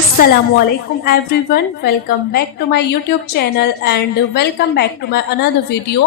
Assalamualaikum everyone, welcome back to my YouTube channel and welcome back to my another video.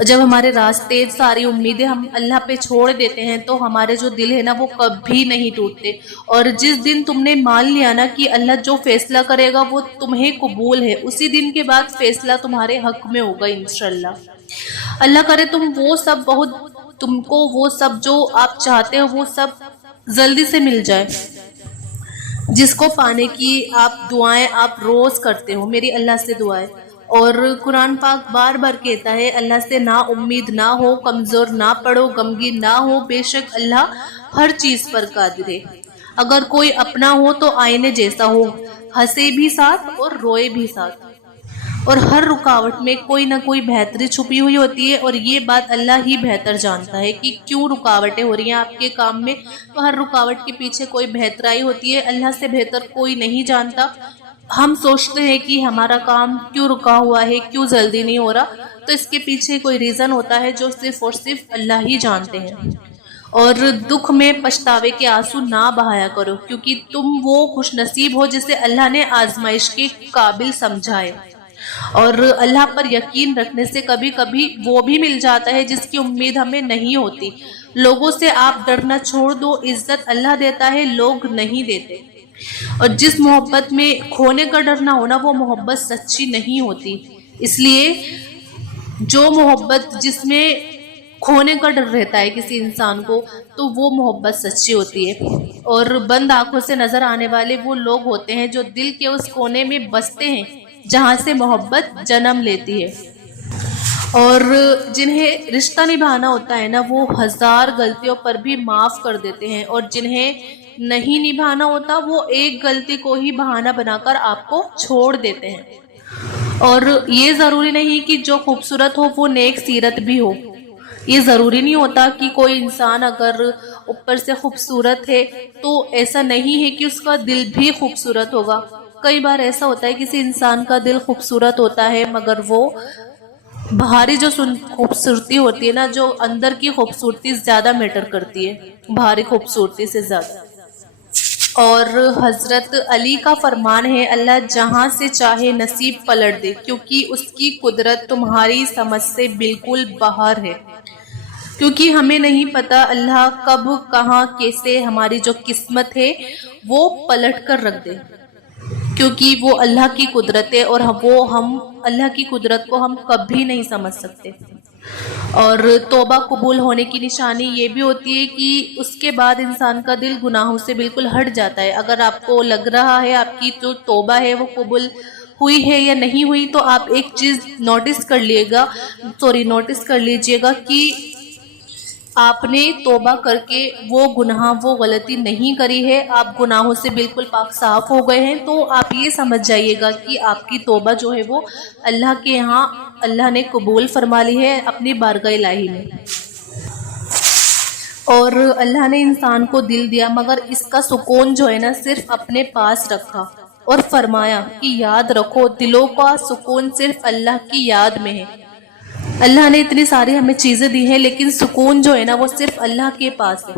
جب ہمارے راستے ساری امیدیں ہم اللہ پہ چھوڑ دیتے ہیں تو ہمارے جو دل ہے نا وہ کبھی نہیں ٹوٹتے. اور جس دن تم نے مان لیا نا کہ اللہ جو فیصلہ کرے گا وہ تمہیں قبول ہے، اسی دن کے بعد فیصلہ تمہارے حق میں ہوگا انشاءاللہ. اللہ کرے تم کو وہ سب جو آپ چاہتے ہو وہ سب جلدی سے مل جائے، جس کو پانے کی آپ دعائیں آپ روز کرتے ہو. میری اللہ سے دعائیں. اور قرآن پاک بار بار کہتا ہے اللہ سے نا امید نہ ہو، کمزور نہ پڑو، غمگین نہ ہو، بے شک اللہ ہر چیز پر قادر ہے. اگر کوئی اپنا ہو تو آئینے جیسا ہو، ہنسے بھی ساتھ اور روئے بھی ساتھ. اور ہر رکاوٹ میں کوئی نہ کوئی بہتری چھپی ہوئی ہوتی ہے، اور یہ بات اللہ ہی بہتر جانتا ہے کہ کیوں رکاوٹیں ہو رہی ہیں آپ کے کام میں. تو ہر رکاوٹ کے پیچھے کوئی بہترائی ہوتی ہے، اللہ سے بہتر کوئی نہیں جانتا. ہم سوچتے ہیں کہ ہمارا کام کیوں رکا ہوا ہے، کیوں جلدی نہیں ہو رہا، تو اس کے پیچھے کوئی ریزن ہوتا ہے جو صرف اور صرف اللہ ہی جانتے ہیں. اور دکھ میں پچھتاوے کے آنسو نہ بہایا کرو، کیونکہ تم وہ خوش نصیب ہو جسے اللہ نے آزمائش کے قابل سمجھا ہے. اور اللہ پر یقین رکھنے سے کبھی کبھی وہ بھی مل جاتا ہے جس کی امید ہمیں نہیں ہوتی. لوگوں سے آپ ڈرنا چھوڑ دو، عزت اللہ دیتا ہے، لوگ نہیں دیتے. اور جس محبت میں کھونے کا ڈر نہ ہونا وہ محبت سچی نہیں ہوتی. اس لیے جو محبت جس میں کھونے کا ڈر رہتا ہے کسی انسان کو تو وہ محبت سچی ہوتی ہے. اور بند آنکھوں سے نظر آنے والے وہ لوگ ہوتے ہیں جو دل کے اس کونے میں بستے ہیں جہاں سے محبت جنم لیتی ہے. اور جنہیں رشتہ نبھانا ہوتا ہے نا وہ ہزار غلطیوں پر بھی معاف کر دیتے ہیں، اور جنہیں نہیں نبھانا ہوتا وہ ایک غلطی کو ہی بہانہ بنا کر آپ کو چھوڑ دیتے ہیں. اور یہ ضروری نہیں کہ جو خوبصورت ہو وہ نیک سیرت بھی ہو. یہ ضروری نہیں ہوتا کہ کوئی انسان اگر اوپر سے خوبصورت ہے تو ایسا نہیں ہے کہ اس کا دل بھی خوبصورت ہوگا. کئی بار ایسا ہوتا ہے کسی انسان کا دل خوبصورت ہوتا ہے مگر وہ باہری جو خوبصورتی ہوتی ہے نا، جو اندر کی خوبصورتی زیادہ میٹر کرتی ہے باہری خوبصورتی سے زیادہ. اور حضرت علی کا فرمان ہے اللہ جہاں سے چاہے نصیب پلٹ دے، کیونکہ اس کی قدرت تمہاری سمجھ سے بالکل باہر ہے. کیونکہ ہمیں نہیں پتا اللہ کب کہاں کیسے ہماری جو قسمت ہے وہ پلٹ کر رکھ دے، کیونکہ وہ اللہ کی قدرت ہے اور ہم اللہ کی قدرت کو ہم کبھی نہیں سمجھ سکتے. اور توبہ قبول ہونے کی نشانی یہ بھی ہوتی ہے کہ اس کے بعد انسان کا دل گناہوں سے بالکل ہٹ جاتا ہے. اگر آپ کو لگ رہا ہے آپ کی جو توبہ ہے وہ قبول ہوئی ہے یا نہیں ہوئی تو آپ ایک چیز نوٹس کر لیجئے گا کہ آپ نے توبہ کر کے وہ گناہ وہ غلطی نہیں کری ہے، آپ گناہوں سے بالکل پاک صاف ہو گئے ہیں. تو آپ یہ سمجھ جائیے گا کہ آپ کی توبہ جو ہے وہ اللہ کے یہاں اللہ نے قبول فرما لی ہے اپنی بارگاہ الہی میں. اور اللہ نے انسان کو دل دیا مگر اس کا سکون جو ہے نا صرف اپنے پاس رکھا، اور فرمایا کہ یاد رکھو دلوں کا سکون صرف اللہ کی یاد میں ہے. اللہ نے اتنی ساری ہمیں چیزیں دی ہیں لیکن سکون جو ہے نا وہ صرف اللہ کے پاس ہے.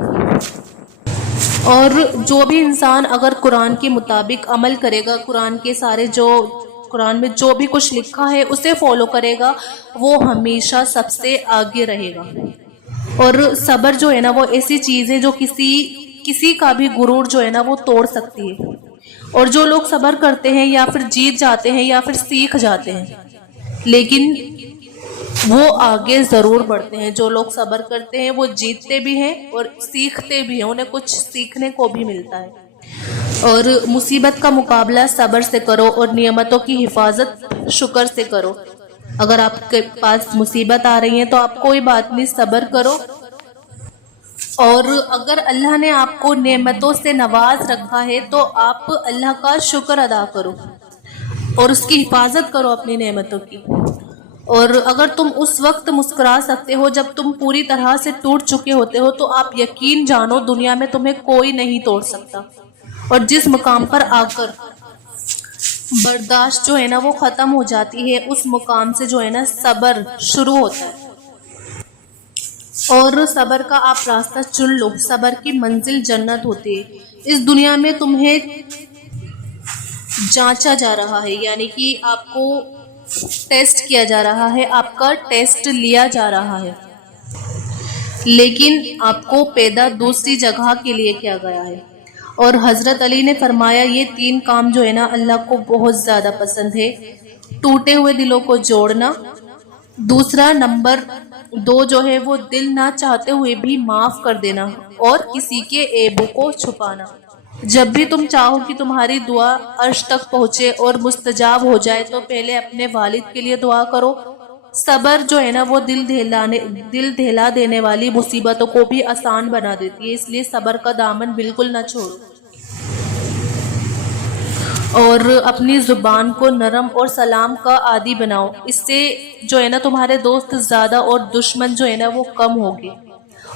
اور جو بھی انسان اگر قرآن کے مطابق عمل کرے گا، قرآن میں جو بھی کچھ لکھا ہے اسے فالو کرے گا، وہ ہمیشہ سب سے آگے رہے گا. اور صبر جو ہے نا وہ ایسی چیز ہے جو کسی کا بھی غرور جو ہے نا وہ توڑ سکتی ہے. اور جو لوگ صبر کرتے ہیں یا پھر جیت جاتے ہیں یا پھر سیکھ جاتے ہیں، لیکن وہ آگے ضرور بڑھتے ہیں. جو لوگ صبر کرتے ہیں وہ جیتتے بھی ہیں اور سیکھتے بھی ہیں، انہیں کچھ سیکھنے کو بھی ملتا ہے. اور مصیبت کا مقابلہ صبر سے کرو اور نعمتوں کی حفاظت شکر سے کرو. اگر آپ کے پاس مصیبت آ رہی ہے تو آپ کوئی بات نہیں، صبر کرو. اور اگر اللہ نے آپ کو نعمتوں سے نواز رکھا ہے تو آپ اللہ کا شکر ادا کرو اور اس کی حفاظت کرو اپنی نعمتوں کی. اور اگر تم اس وقت مسکرا سکتے ہو جب تم پوری طرح سے ٹوٹ چکے ہوتے ہو تو آپ یقین جانو دنیا میں تمہیں کوئی نہیں توڑ سکتا. اور جس مقام پر آ کر برداشت جو ہے نا وہ ختم ہو جاتی ہے اس مقام سے جو ہے نا صبر شروع ہوتا ہے. اور صبر کا آپ راستہ چن لو، صبر کی منزل جنت ہوتی ہے. اس دنیا میں تمہیں جانچا جا رہا ہے، یعنی کہ آپ کو ٹیسٹ کیا جا رہا ہے، آپ کا ٹیسٹ لیا جا رہا ہے، لیکن آپ کو پیدا دوسری جگہ کے لیے کیا گیا ہے۔ اور حضرت علی نے فرمایا یہ 3 کام جو ہے نا اللہ کو بہت زیادہ پسند ہے: ٹوٹے ہوئے دلوں کو جوڑنا، دوسرا نمبر 2 جو ہے وہ دل نہ چاہتے ہوئے بھی معاف کر دینا، اور کسی کے عیبوں کو چھپانا۔ جب بھی تم چاہو کہ تمہاری دعا عرش تک پہنچے اور مستجاب ہو جائے تو پہلے اپنے والد کے لیے دعا کرو۔ صبر جو ہے نا وہ دل دہلا دینے والی مصیبتوں کو بھی آسان بنا دیتی ہے، اس لیے صبر کا دامن بالکل نہ چھوڑو، اور اپنی زبان کو نرم اور سلام کا عادی بناؤ۔ اس سے جو ہے نا تمہارے دوست زیادہ اور دشمن جو ہے نا وہ کم ہوگے۔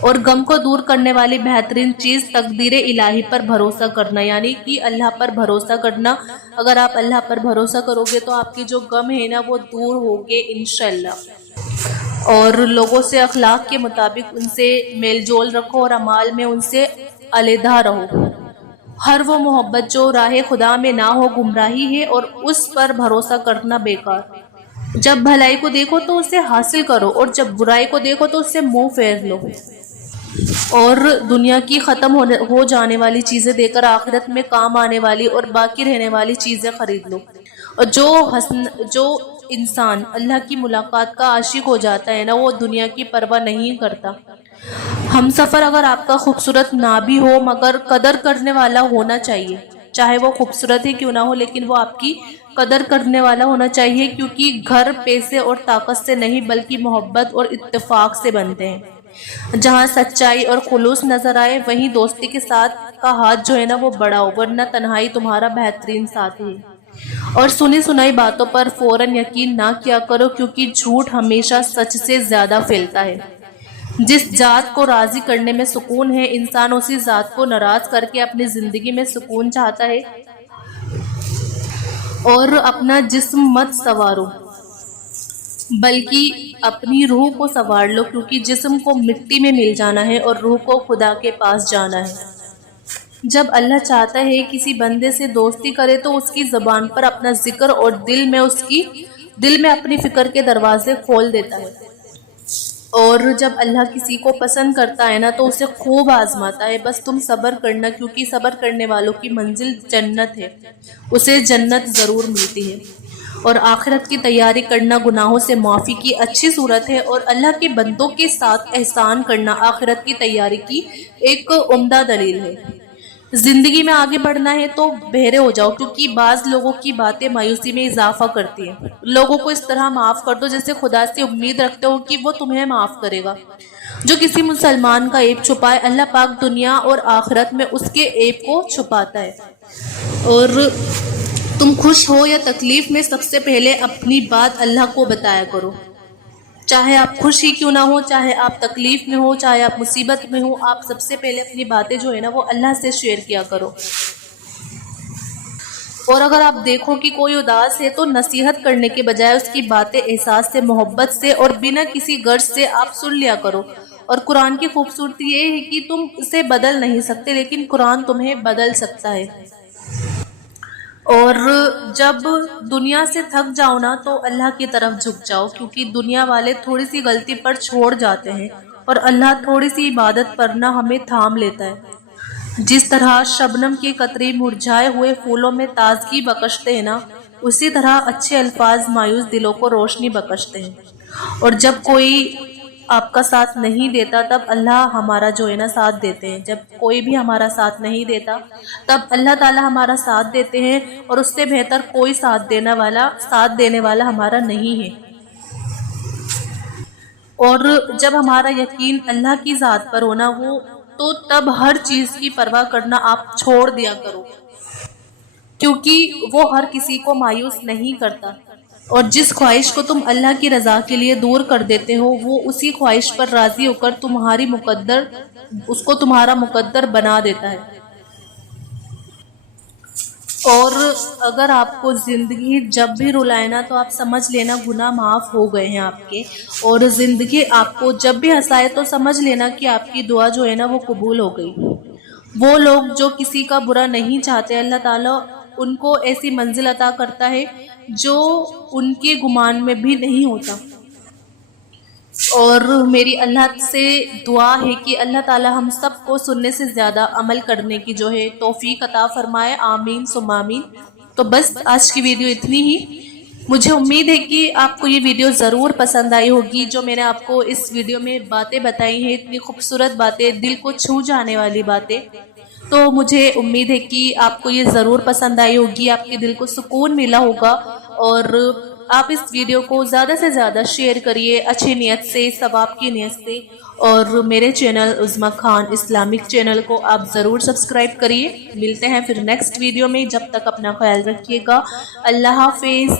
اور غم کو دور کرنے والی بہترین چیز تقدیر الہی پر بھروسہ کرنا، یعنی کہ اللہ پر بھروسہ کرنا۔ اگر آپ اللہ پر بھروسہ کرو گے تو آپ کے جو غم ہے نا وہ دور ہوگے انشاءاللہ۔ اور لوگوں سے اخلاق کے مطابق ان سے میل جول رکھو اور اعمال میں ان سے علیحدہ رہو۔ ہر وہ محبت جو راہ خدا میں نہ ہو گمراہی ہے، اور اس پر بھروسہ کرنا بیکار۔ جب بھلائی کو دیکھو تو اسے حاصل کرو، اور جب برائی کو دیکھو تو اس سے منہ پھیر لو۔ اور دنیا کی ختم ہو جانے والی چیزیں دے کر آخرت میں کام آنے والی اور باقی رہنے والی چیزیں خرید لو۔ اور جو انسان اللہ کی ملاقات کا عاشق ہو جاتا ہے نا وہ دنیا کی پرواہ نہیں کرتا۔ ہم سفر اگر آپ کا خوبصورت نہ بھی ہو مگر قدر کرنے والا ہونا چاہیے، چاہے وہ خوبصورت ہی کیوں نہ ہو لیکن وہ آپ کی قدر کرنے والا ہونا چاہیے، کیونکہ گھر پیسے اور طاقت سے نہیں بلکہ محبت اور اتفاق سے بنتے ہیں۔ جہاں سچائی اور خلوص نظر آئے وہیں دوستی کے ساتھ کا ہاتھ جو ہے نا وہ بڑھاؤ، ورنہ تنہائی تمہارا بہترین ساتھی ہے۔ اور سنی سنائی باتوں پر فوراً یقین نہ کیا کرو، کیونکہ جھوٹ ہمیشہ سچ سے زیادہ پھیلتا ہے۔ جس ذات کو راضی کرنے میں سکون ہے، انسان اسی ذات کو ناراض کر کے اپنی زندگی میں سکون چاہتا ہے۔ اور اپنا جسم مت سنوارو بلکہ اپنی روح کو سنوار لو، کیونکہ جسم کو مٹی میں مل جانا ہے اور روح کو خدا کے پاس جانا ہے۔ جب اللہ چاہتا ہے کسی بندے سے دوستی کرے تو اس کی زبان پر اپنا ذکر اور دل میں اپنی فکر کے دروازے کھول دیتا ہے۔ اور جب اللہ کسی کو پسند کرتا ہے نا تو اسے خوب آزماتا ہے۔ بس تم صبر کرنا، کیونکہ صبر کرنے والوں کی منزل جنت ہے، اسے جنت ضرور ملتی ہے۔ اور آخرت کی تیاری کرنا گناہوں سے معافی کی اچھی صورت ہے، اور اللہ کے بندوں کے ساتھ احسان کرنا آخرت کی تیاری کی ایک عمدہ دلیل ہے۔ زندگی میں آگے بڑھنا ہے تو بہرے ہو جاؤ، کیونکہ بعض لوگوں کی باتیں مایوسی میں اضافہ کرتی ہیں۔ لوگوں کو اس طرح معاف کر دو جیسے خدا سے امید رکھتے ہو کہ وہ تمہیں معاف کرے گا۔ جو کسی مسلمان کا عیب چھپائے اللہ پاک دنیا اور آخرت میں اس کے عیب کو چھپاتا ہے۔ اور تم خوش ہو یا تکلیف میں سب سے پہلے اپنی بات اللہ کو بتایا کرو، چاہے آپ خوش ہی کیوں نہ ہو، چاہے آپ تکلیف میں ہو، چاہے آپ مصیبت میں ہو، آپ سب سے پہلے اپنی باتیں جو ہے نا وہ اللہ سے شیئر کیا کرو۔ اور اگر آپ دیکھو کہ کوئی اداس ہے تو نصیحت کرنے کے بجائے اس کی باتیں احساس سے، محبت سے اور بنا کسی غرض سے آپ سن لیا کرو۔ اور قرآن کی خوبصورتی یہ ہے کہ تم اسے بدل نہیں سکتے لیکن قرآن تمہیں بدل سکتا ہے۔ اور جب دنیا سے تھک جاؤ نا تو اللہ کی طرف جھک جاؤ، کیونکہ دنیا والے تھوڑی سی غلطی پر چھوڑ جاتے ہیں اور اللہ تھوڑی سی عبادت پر نہ ہمیں تھام لیتا ہے۔ جس طرح شبنم کے قطرے مرجھائے ہوئے پھولوں میں تازگی بخشتے ہیں نا، اسی طرح اچھے الفاظ مایوس دلوں کو روشنی بخشتے ہیں۔ اور جب کوئی آپ کا ساتھ نہیں دیتا تب اللہ ہمارا جو ہے نا ساتھ دیتے ہیں۔ جب کوئی بھی ہمارا ساتھ نہیں دیتا تب اللہ تعالی ہمارا ساتھ دیتے ہیں، اور اس سے بہتر کوئی ساتھ دینے والا ہمارا نہیں ہے۔ اور جب ہمارا یقین اللہ کی ذات پر ہونا ہو تو تب ہر چیز کی پرواہ کرنا آپ چھوڑ دیا کرو، کیونکہ وہ ہر کسی کو مایوس نہیں کرتا۔ اور جس خواہش کو تم اللہ کی رضا کے لیے دور کر دیتے ہو وہ اسی خواہش پر راضی ہو کر اس کو تمہارا مقدر بنا دیتا ہے۔ اور اگر آپ کو زندگی جب بھی رلائے نا تو آپ سمجھ لینا گناہ معاف ہو گئے ہیں آپ کے، اور زندگی آپ کو جب بھی ہنسائے تو سمجھ لینا کہ آپ کی دعا جو ہے نا وہ قبول ہو گئی۔ وہ لوگ جو کسی کا برا نہیں چاہتے اللہ تعالیٰ ان کو ایسی منزل عطا کرتا ہے جو ان کے گمان میں بھی نہیں ہوتا۔ اور میری اللہ سے دعا ہے کہ اللہ تعالی ہم سب کو سننے سے زیادہ عمل کرنے کی جو ہے توفیق عطا فرمائے، آمین ثم آمین۔ تو بس آج کی ویڈیو اتنی ہی۔ مجھے امید ہے کہ آپ کو یہ ویڈیو ضرور پسند آئی ہوگی۔ جو میں نے آپ کو اس ویڈیو میں باتیں بتائی ہیں، اتنی خوبصورت باتیں، دل کو چھو جانے والی باتیں، تو مجھے امید ہے کہ آپ کو یہ ضرور پسند آئی ہوگی، آپ کے دل کو سکون ملا ہوگا۔ اور آپ اس ویڈیو کو زیادہ سے زیادہ شیئر کریے اچھی نیت سے، ثواب کی نیت سے، اور میرے چینل عظمیٰ خان اسلامک چینل کو آپ ضرور سبسکرائب کریے۔ ملتے ہیں پھر نیکسٹ ویڈیو میں، جب تک اپنا خیال رکھیے گا۔ اللہ حافظ۔